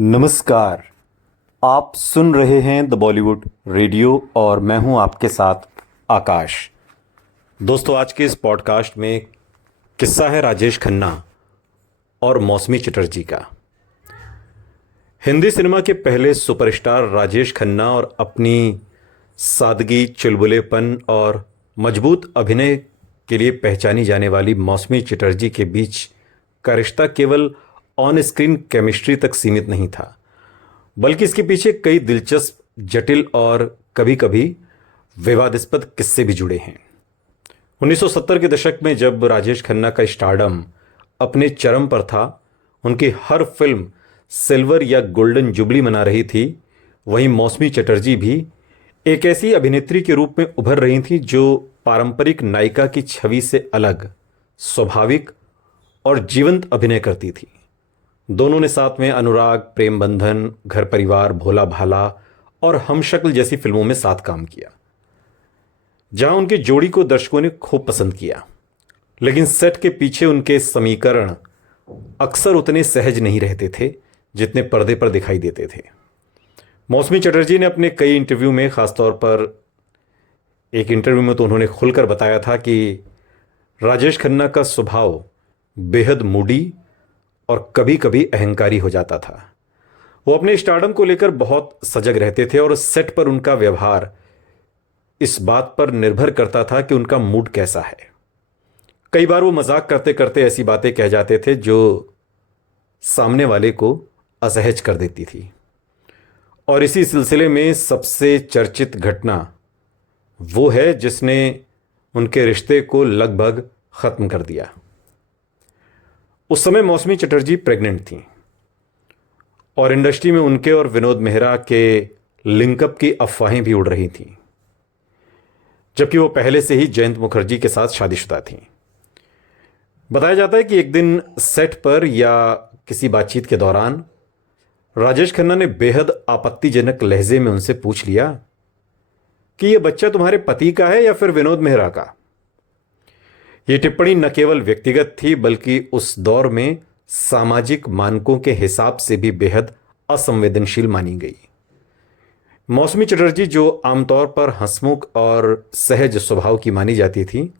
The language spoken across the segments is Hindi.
नमस्कार। आप सुन रहे हैं द बॉलीवुड रेडियो और मैं हूं आपके साथ आकाश। दोस्तों, आज के इस पॉडकास्ट में किस्सा है राजेश खन्ना और मौसमी चटर्जी का। हिंदी सिनेमा के पहले सुपरस्टार राजेश खन्ना और अपनी सादगी, चुलबुलेपन और मजबूत अभिनय के लिए पहचानी जाने वाली मौसमी चटर्जी के बीच का रिश्ता केवल ऑन स्क्रीन केमिस्ट्री तक सीमित नहीं था, बल्कि इसके पीछे कई दिलचस्प, जटिल और कभी-कभी विवादास्पद किस्से भी जुड़े हैं। 1970 के दशक में जब राजेश खन्ना का स्टारडम अपने चरम पर था, उनकी हर फिल्म सिल्वर या गोल्डन जुबली मना रही थी, वहीं मौसमी चटर्जी भी एक ऐसी अभिनेत्री के रूप में उभर रही थी जो पारंपरिक नायिका की छवि से अलग, स्वाभाविक और जीवंत अभिनय करती थी। दोनों ने साथ में अनुराग, प्रेम बंधन, घर परिवार, भोला भाला और हमशक्ल जैसी फिल्मों में साथ काम किया, जहां उनकी जोड़ी को दर्शकों ने खूब पसंद किया। लेकिन सेट के पीछे उनके समीकरण अक्सर उतने सहज नहीं रहते थे जितने पर्दे पर दिखाई देते थे। मौसमी चटर्जी ने अपने कई इंटरव्यू में, खासतौर पर एक इंटरव्यू में तो उन्होंने खुलकर बताया था कि राजेश खन्ना का स्वभाव बेहद मूडी और कभी कभी अहंकारी हो जाता था। वो अपने स्टारडम को लेकर बहुत सजग रहते थे और सेट पर उनका व्यवहार इस बात पर निर्भर करता था कि उनका मूड कैसा है। कई बार वो मजाक करते करते ऐसी बातें कह जाते थे जो सामने वाले को असहज कर देती थी। और इसी सिलसिले में सबसे चर्चित घटना वो है जिसने उनके रिश्ते को लगभग खत्म कर दिया। उस समय मौसमी चटर्जी प्रेग्नेंट थीं और इंडस्ट्री में उनके और विनोद मेहरा के लिंकअप की अफवाहें भी उड़ रही थीं, जबकि वो पहले से ही जयंत मुखर्जी के साथ शादीशुदा थीं। बताया जाता है कि एक दिन सेट पर या किसी बातचीत के दौरान राजेश खन्ना ने बेहद आपत्तिजनक लहजे में उनसे पूछ लिया कि यह बच्चा तुम्हारे पति का है या फिर विनोद मेहरा का। यह टिप्पणी न केवल व्यक्तिगत थी, बल्कि उस दौर में सामाजिक मानकों के हिसाब से भी बेहद असंवेदनशील मानी गई। मौसमी चटर्जी, जो आमतौर पर हंसमुख और सहज स्वभाव की मानी जाती थी,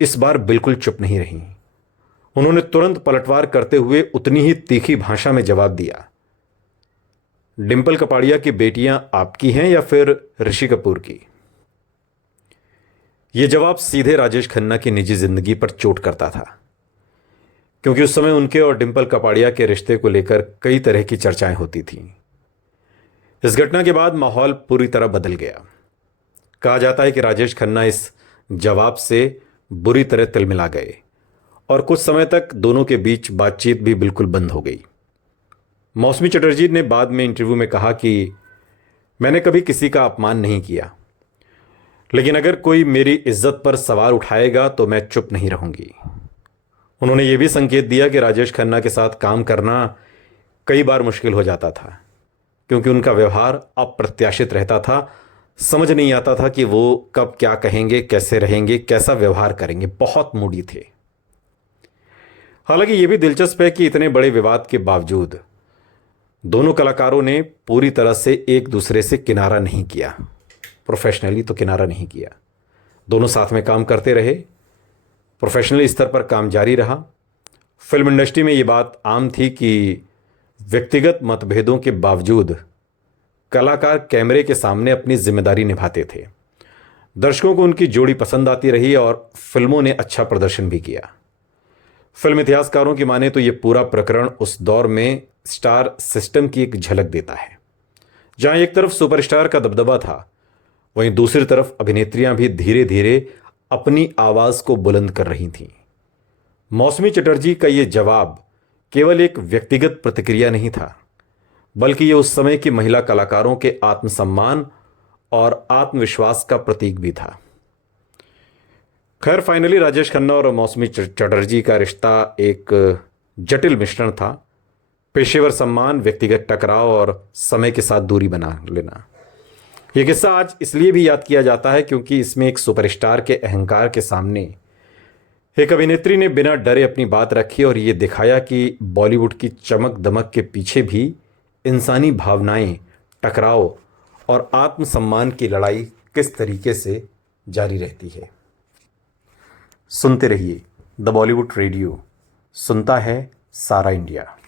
इस बार बिल्कुल चुप नहीं रहीं। उन्होंने तुरंत पलटवार करते हुए उतनी ही तीखी भाषा में जवाब दिया, डिंपल कपाड़िया की बेटियां आपकी हैं या फिर ऋषि कपूर की। यह जवाब सीधे राजेश खन्ना की निजी जिंदगी पर चोट करता था, क्योंकि उस समय उनके और डिंपल कपाड़िया के रिश्ते को लेकर कई तरह की चर्चाएं होती थीं। इस घटना के बाद माहौल पूरी तरह बदल गया। कहा जाता है कि राजेश खन्ना इस जवाब से बुरी तरह तिलमिला गए और कुछ समय तक दोनों के बीच बातचीत भी बिल्कुल बंद हो गई। मौसमी चटर्जी ने बाद में इंटरव्यू में कहा कि मैंने कभी किसी का अपमान नहीं किया, लेकिन अगर कोई मेरी इज्जत पर सवाल उठाएगा तो मैं चुप नहीं रहूंगी। उन्होंने यह भी संकेत दिया कि राजेश खन्ना के साथ काम करना कई बार मुश्किल हो जाता था, क्योंकि उनका व्यवहार अप्रत्याशित रहता था। समझ नहीं आता था कि वो कब क्या कहेंगे, कैसे रहेंगे, कैसा व्यवहार करेंगे। बहुत मूडी थे। हालांकि यह भी दिलचस्प है कि इतने बड़े विवाद के बावजूद दोनों कलाकारों ने पूरी तरह से एक दूसरे से किनारा नहीं किया। प्रोफेशनली तो किनारा नहीं किया। दोनों साथ में काम करते रहे। प्रोफेशनल स्तर पर काम जारी रहा। फिल्म इंडस्ट्री में ये बात आम थी कि व्यक्तिगत मतभेदों के बावजूद कलाकार कैमरे के सामने अपनी जिम्मेदारी निभाते थे। दर्शकों को उनकी जोड़ी पसंद आती रही और फिल्मों ने अच्छा प्रदर्शन भी किया। फिल्म इतिहासकारों की माने तो यह पूरा प्रकरण उस दौर में स्टार सिस्टम की एक झलक देता है, जहां एक तरफ सुपरस्टार का दबदबा था, वहीं दूसरी तरफ अभिनेत्रियां भी धीरे धीरे अपनी आवाज को बुलंद कर रही थीं। मौसमी चटर्जी का यह जवाब केवल एक व्यक्तिगत प्रतिक्रिया नहीं था, बल्कि यह उस समय की महिला कलाकारों के आत्मसम्मान और आत्मविश्वास का प्रतीक भी था। खैर, फाइनली राजेश खन्ना और मौसमी चटर्जी का रिश्ता एक जटिल मिश्रण था। पेशेवर सम्मान, व्यक्तिगत टकराव और समय के साथ दूरी बना लेना। यह किस्सा आज इसलिए भी याद किया जाता है क्योंकि इसमें एक सुपरस्टार के अहंकार के सामने एक अभिनेत्री ने बिना डरे अपनी बात रखी और ये दिखाया कि बॉलीवुड की चमक दमक के पीछे भी इंसानी भावनाएं, टकराव और आत्मसम्मान की लड़ाई किस तरीके से जारी रहती है। सुनते रहिए द बॉलीवुड रेडियो, सुनता है सारा इंडिया।